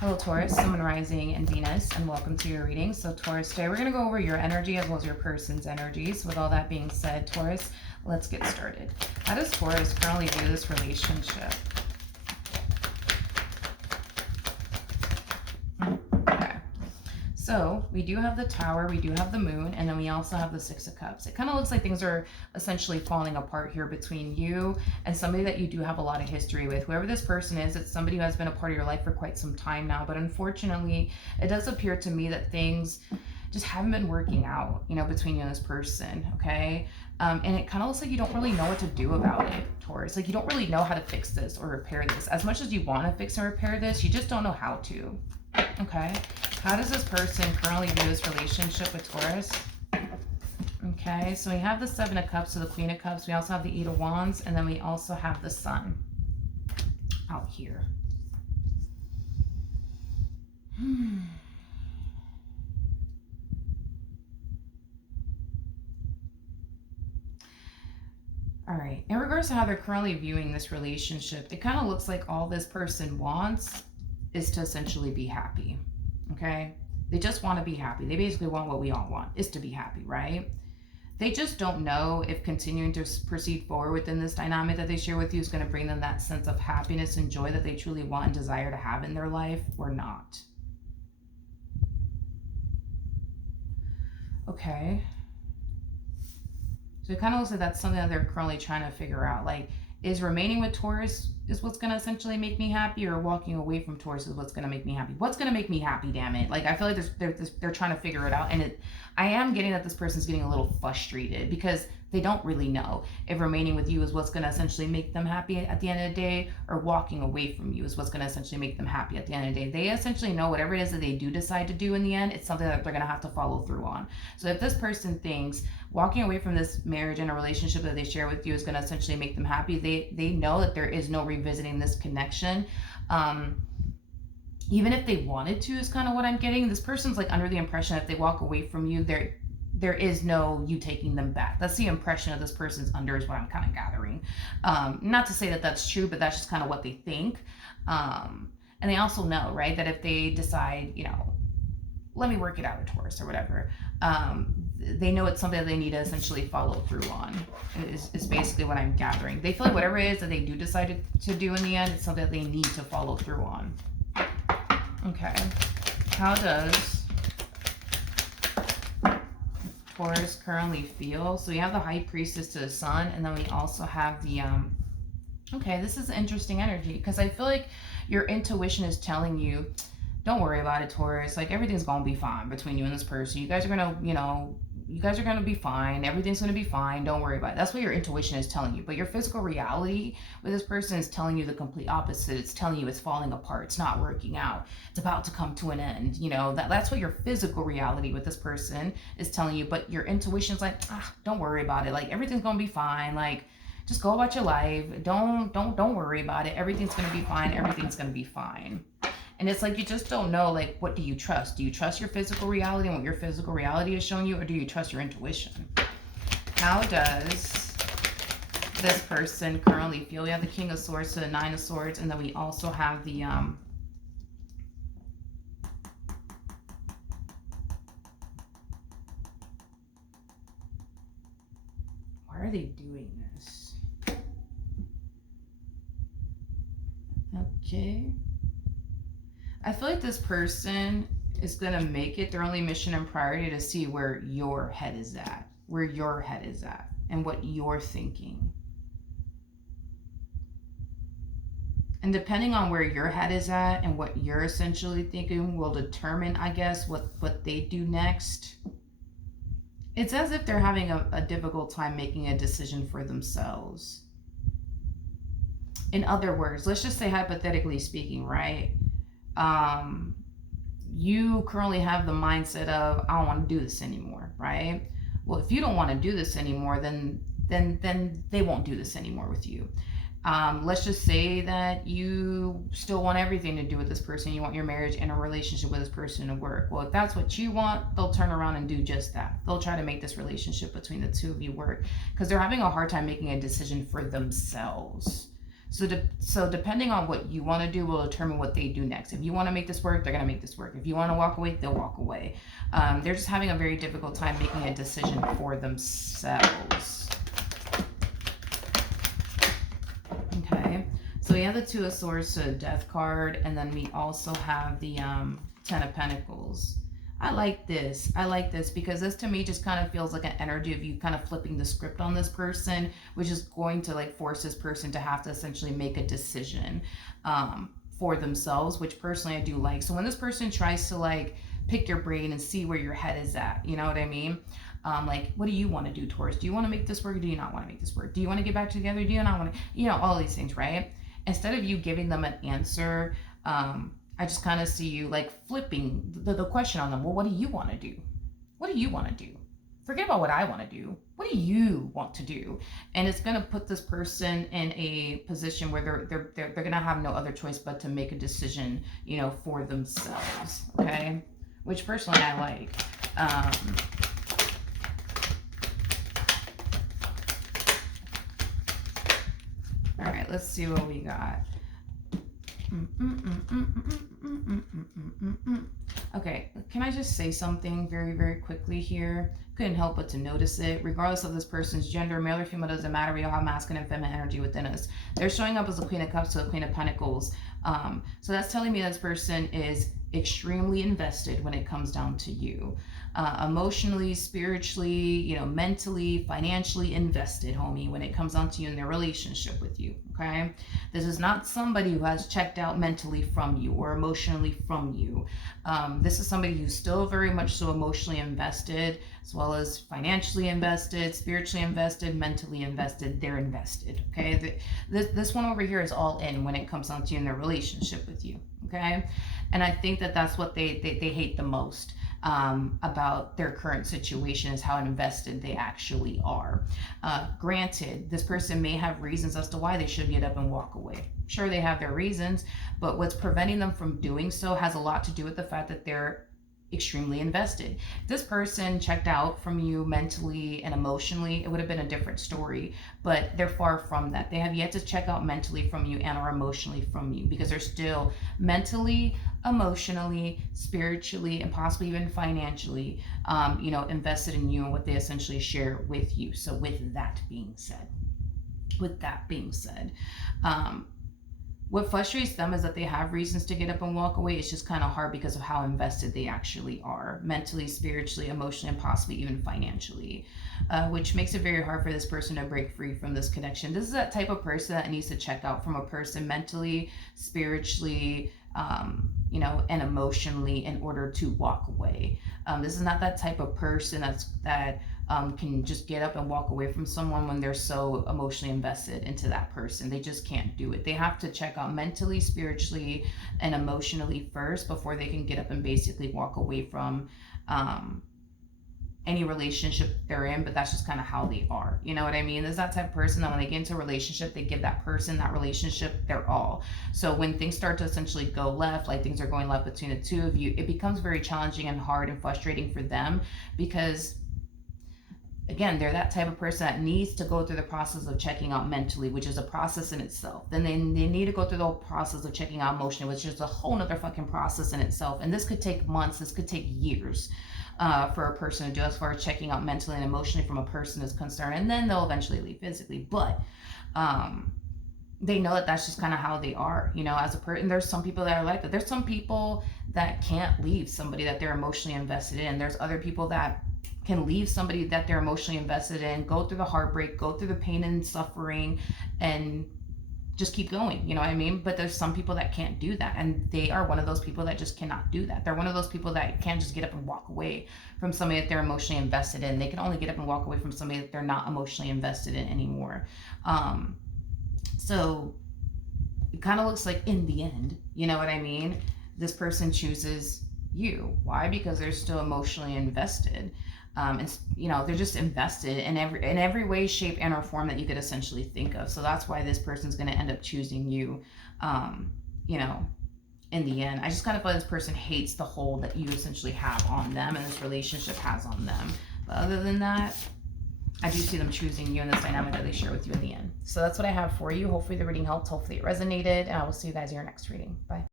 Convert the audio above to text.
Hello Taurus, Sun, Moon, Rising, and Venus, and welcome to your reading. So Taurus, today we're going to go over your energy as well as your person's energy. So with all that being said, Taurus, let's get started. How does Taurus currently view this relationship? Okay. So we do have the Tower, we do have the Moon, and then we also have the Six of Cups. It kind of looks like things are essentially falling apart here between you and somebody that you do have a lot of history with. Whoever this person is, it's somebody who has been a part of your life for quite some time now. But unfortunately, it does appear to me that things just haven't been working out, you know, between you and this person, okay? And it kind of looks like you don't really know what to do about it, Taurus. Like you don't really know how to fix this or repair this. As much as you want to fix and repair this, you just don't know how to, okay? How does this person currently view this relationship with Taurus? Okay, so we have the Seven of Cups, so the Queen of Cups. We also have the Eight of Wands, and then we also have the Sun out here. All right, in regards to how they're currently viewing this relationship, it kind of looks like all this person wants is to essentially be happy. Okay, they just want to be happy. They basically want what we all want, is to be happy, right? They just don't know if continuing to proceed forward within this dynamic that they share with you is going to bring them that sense of happiness and joy that they truly want and desire to have in their life or not. Okay. So it kind of looks like that's something that they're currently trying to figure out. Like, is remaining with Taurus is what's going to essentially make me happy, or walking away from Taurus is what's going to make me happy? What's going to make me happy, damn it? Like, I feel like they're trying to figure it out. And I am getting that this person's getting a little frustrated because they don't really know if remaining with you is what's going to essentially make them happy at the end of the day, or walking away from you is what's going to essentially make them happy at the end of the day. They essentially know whatever it is that they do decide to do in the end, it's something that they're going to have to follow through on. So if this person thinks walking away from this marriage and a relationship that they share with you is going to essentially make them happy, they know that there is no revisiting this connection. Even if they wanted to, is kind of what I'm getting. This person's like under the impression that if they walk away from you, there is no you taking them back. That's the impression that this person's under, is what I'm kind of gathering. Not to say that that's true, but that's just kind of what they think. And they also know, right, that if they decide, you know, let me work it out with Taurus or whatever, they know it's something that they need to essentially follow through on, is basically what I'm gathering. They feel like whatever it is that they do decide to do in the end, it's something that they need to follow through on. Okay. How does Taurus currently feel? So we have the High Priestess to the Sun, and then we also have the okay, this is interesting energy, because I feel like your intuition is telling you, don't worry about it, Taurus. Like, everything's gonna be fine between you and this person. You guys are gonna, you know, you guys are gonna be fine. Everything's gonna be fine. Don't worry about it. That's what your intuition is telling you. But your physical reality with this person is telling you the complete opposite. It's telling you it's falling apart. It's not working out. It's about to come to an end. You know, that's what your physical reality with this person is telling you. But your intuition's like, don't worry about it. Like, everything's gonna be fine. Like, just go about your life. Don't worry about it. Everything's gonna be fine. Everything's gonna be fine. And it's like, you just don't know, like, what do you trust? Do you trust your physical reality and what your physical reality is showing you, or do you trust your intuition? How does this person currently feel? We have the King of Swords to the Nine of Swords, and then we also have the why are they doing this? Okay. I feel like this person is going to make it their only mission and priority to see where your head is at, and what you're thinking. And depending on where your head is at and what you're essentially thinking will determine, I guess, what they do next. It's as if they're having a difficult time making a decision for themselves. In other words, let's just say, hypothetically speaking, right? You currently have the mindset of, I don't want to do this anymore, right? Well, if you don't want to do this anymore, then they won't do this anymore with you. Let's just say that you still want everything to do with this person. You want your marriage and a relationship with this person to work. Well, if that's what you want, they'll turn around and do just that. They'll try to make this relationship between the two of you work, because they're having a hard time making a decision for themselves. So depending on what you want to do will determine what they do next. If you want to make this work, they're going to make this work. If you want to walk away, they'll walk away. They're just having a very difficult time making a decision for themselves. Okay, so we have the Two of Swords, so the Death card, and then we also have the Ten of Pentacles. I like this because this to me just kind of feels like an energy of you kind of flipping the script on this person, which is going to like force this person to have to essentially make a decision for themselves, which personally I do like. So when this person tries to like pick your brain and see where your head is at, you know what I mean? Like, what do you want to do, Taurus? Do you want to make this work, or do you not want to make this work? Do you want to get back together? Do you not want to, you know, all these things, right? Instead of you giving them an answer, I just kind of see you like flipping the question on them. Well, what do you want to do? What do you want to do? Forget about what I want to do. What do you want to do? And it's going to put this person in a position where they're going to have no other choice but to make a decision, you know, for themselves. Okay. Which personally I like. All right, let's see what we got. Okay, can I just say something very, very quickly here? Couldn't help but to notice it. Regardless of this person's gender, male or female, doesn't matter. We all have masculine and feminine energy within us. They're showing up as a Queen of Cups to a Queen of Pentacles. So that's telling me this person is extremely invested when it comes down to you. Emotionally, spiritually, you know, mentally, financially invested, homie, when it comes down to you in their relationship with you. Okay, this is not somebody who has checked out mentally from you or emotionally from you. This is somebody who's still very much so emotionally invested, as well as financially invested, spiritually invested, mentally invested. They're invested. Okay, this one over here is all in when it comes down to you in their relationship with you. Okay, and I think that that's what they hate the most about their current situation, is how invested they actually are. Granted, this person may have reasons as to why they should get up and walk away. Sure, they have their reasons, but what's preventing them from doing so has a lot to do with the fact that they're extremely invested. If this person checked out from you mentally and emotionally, it would have been a different story, but they're far from that. They have yet to check out mentally from you and or emotionally from you, because they're still mentally, emotionally, spiritually, and possibly even financially, you know, invested in you and what they essentially share with you. So with that being said, what frustrates them is that they have reasons to get up and walk away. It's just kind of hard because of how invested they actually are, mentally, spiritually, emotionally, and possibly even financially, which makes it very hard for this person to break free from this connection. This is that type of person that needs to check out from a person mentally, spiritually, you know, and emotionally in order to walk away. This is not that type of person that can just get up and walk away from someone when they're so emotionally invested into that person. They just can't do it. They have to check out mentally, spiritually, and emotionally first before they can get up and basically walk away from any relationship they're in. But that's just kind of how they are. You know what I mean? There's that type of person that when they get into a relationship, they give that person, that relationship, their all. So when things start to essentially go left, like things are going left between the two of you, it becomes very challenging and hard and frustrating for them, because again, they're that type of person that needs to go through the process of checking out mentally, which is a process in itself. Then they need to go through the whole process of checking out emotionally, which is a whole nother fucking process in itself. And this could take months, this could take years for a person to do, as far as checking out mentally and emotionally from a person is concerned. And then they'll eventually leave physically. But they know that that's just kind of how they are, you know, as a person. There's some people that are like that. There's some people that can't leave somebody that they're emotionally invested in. There's other people that can leave somebody that they're emotionally invested in, go through the heartbreak, go through the pain and suffering, and just keep going, you know what I mean? But there's some people that can't do that, and they are one of those people that just cannot do that. They're one of those people that can't just get up and walk away from somebody that they're emotionally invested in. They can only get up and walk away from somebody that they're not emotionally invested in anymore. So it kind of looks like in the end, you know what I mean, this person chooses you. Why? Because they're still emotionally invested. And you know, they're just invested in every way, shape, and or form that you could essentially think of. So that's why this person's going to end up choosing you, you know, in the end. I just kind of feel this person hates the hold that you essentially have on them and this relationship has on them. But other than that, I do see them choosing you in this dynamic that they share with you in the end. So that's what I have for you. Hopefully the reading helped. Hopefully it resonated. And I will see you guys in your next reading. Bye.